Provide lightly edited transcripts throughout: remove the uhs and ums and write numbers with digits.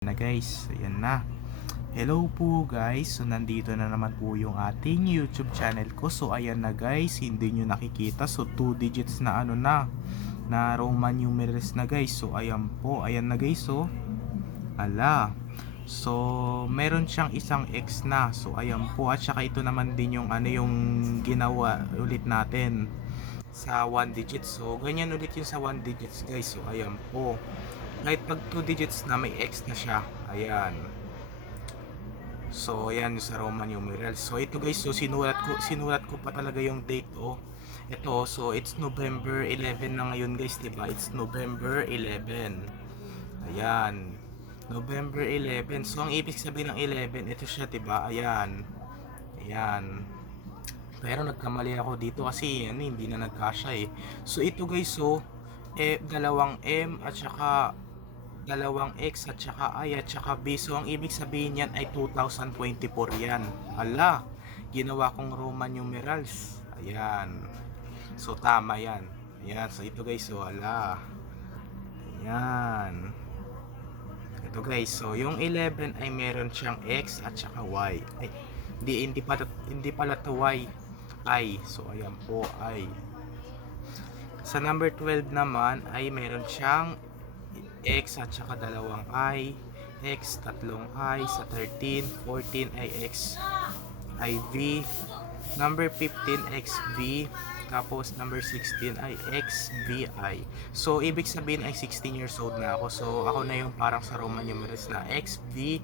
Na guys, ayan na. Hello po guys, so nandito na naman po yung ating YouTube channel ko. So ayan na guys, hindi nyo nakikita. So 2 digits na na Roman numerals na guys. So ayan po, ayan na guys. So ala. So meron siyang isang X na. So ayan po, at saka ito naman din yung yung ginawa ulit natin sa 1 digit. So ganyan ulit yung sa 1 digits guys. So ayan po, kahit pag 2 digits na may X na siya. Ayan. So ayan yung sa Roman numeral. So ito guys, so sinulat ko pa talaga yung date Ito, so it's November 11 na ngayon guys, 'di ba? It's November 11. Ayan. November 11. So ang ibig sabihin ng 11, ito siya, 'di ba? Ayan. Ayan. Pero nagkamali ako dito kasi hindi na nagkasya eh. So ito guys, so dalawang M at saka dalawang X at saka I at saka B. So ang ibig sabihin yan ay 2024 yan. Hala, ginawa kong Roman numerals. Ayan. So tama yan. Ayan, so ito guys, so hala. Ayan. Ito guys, so yung 11 ay meron siyang X at saka Y. Ay, hindi pala to Y. I. So ayan po, I. Sa number 12 naman ay meron siyang X at saka dalawang I, X, tatlong I, sa 13, 14 ay X, IV, number 15 XV, tapos number 16 ay XVI. So ibig sabihin ay 16 years old na ako. So ako na yung parang sa Roman numerals na XVI.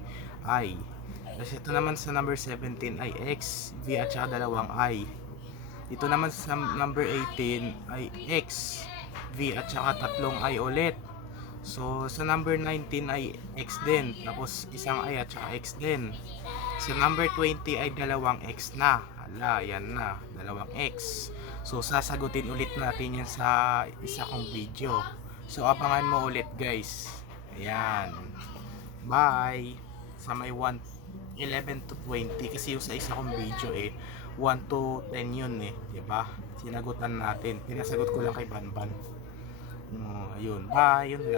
Tapos ito naman sa number 17 ay XV at saka dalawang I. Ito naman sa number 18 ay XV at saka tatlong I ulit. So sa number 19 ay X din, tapos isang I at saka X din. Sa number 20 ay dalawang X na. Hala, yan na, dalawang X. So sasagutin ulit natin yan sa isa kong video. So abangan mo ulit guys. Ayan. Bye. Sa may 11 to 20 kasi yung sa isa kong video 1 to 10 yun 'di ba? Sinagutan natin. Pinasagot ko lang kay Banban. Ayun. Bye, yun lang.